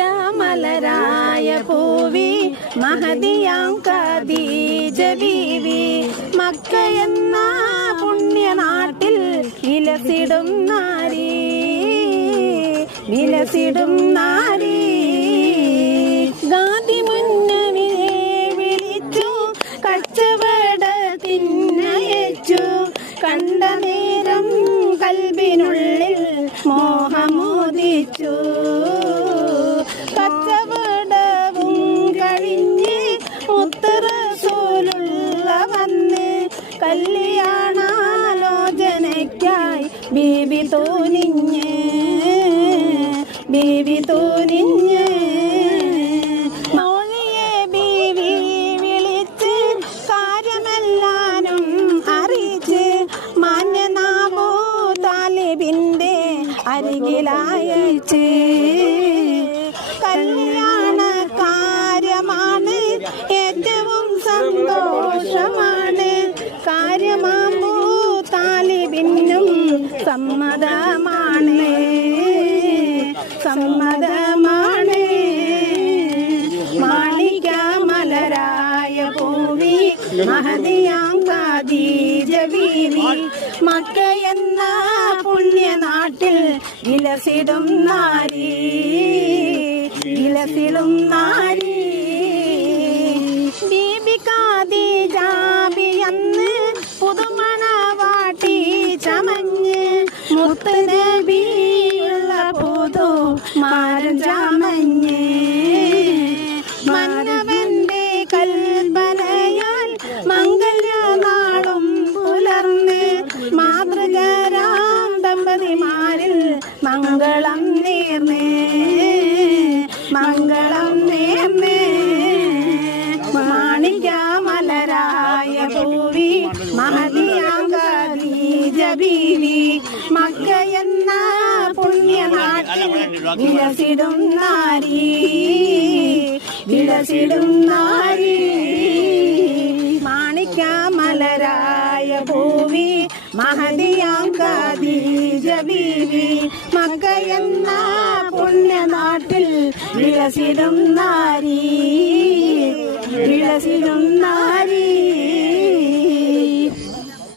മാണിക്യമലരായ പൂവി മഹദിയാം ഖദീജ ബീവി Mecca എന്ന പുണ്യനാട്ടിൽ വിലസിടും നാരി ഗാന്ധി മുന്നണിയെ വിളിച്ചു കച്ചവടത്തിനയച്ചു കണ്ട നേരം കൽബിനുള്ളിൽ മോഹമോദിച്ചു കച്ചവടവും കഴിഞ്ഞ് മുത്ത് റസൂലുള്ള വന്ന് കല്യാണാലോചനയ്ക്കായി ബീവി തോന്നിഞ്ഞ് മൗലിയെ ബീവി വിളിച്ച് കാര്യമെല്ലാനും അറിയിച്ച് മാന്യനാബൂ താലിബിന്റെ അരികിലായച്ച് കല്യാണ കാര്യമാണ് ഏറ്റവും സന്തോഷമാണ് കാര്യമാമ്പൂ താലിബിനും സമ്മതമാണ് മാണിക്യമലരായ പൂവി മഹദിയാം ഖദീജ ബീവി മക്ക എന്ന പുണ്യനാട്ടിൽ വിലസിടും നാരി ബീബി ഖദീജ ബിയന്ന് പുതുമണവാട്ടി ചമഞ്ഞ് മുത്ത് നബിയുള്ള പുതു മാരൻ ചമഞ്ഞ് മന്നവന്റെ കൽപ്പനയാൽ മംഗല്യനാളും പുലർന്ന് മാതൃകരാം ദമ്പതിമാരിൽ മംഗളം നേർന്ന് മാണിക്യമലരായ പൂവി മഹദിയാം ഖദീജ ബീവി മക്ക എന്ന പുണ്യനാട്ടിൽ വിലസിടും നാരി മാണിക്യമലരായ പൂവി മഹദിയാം ഖദീജ ബീവി മക്ക എന്ന പുണ്യനാട്ടിൽ വിലസിടും നാരി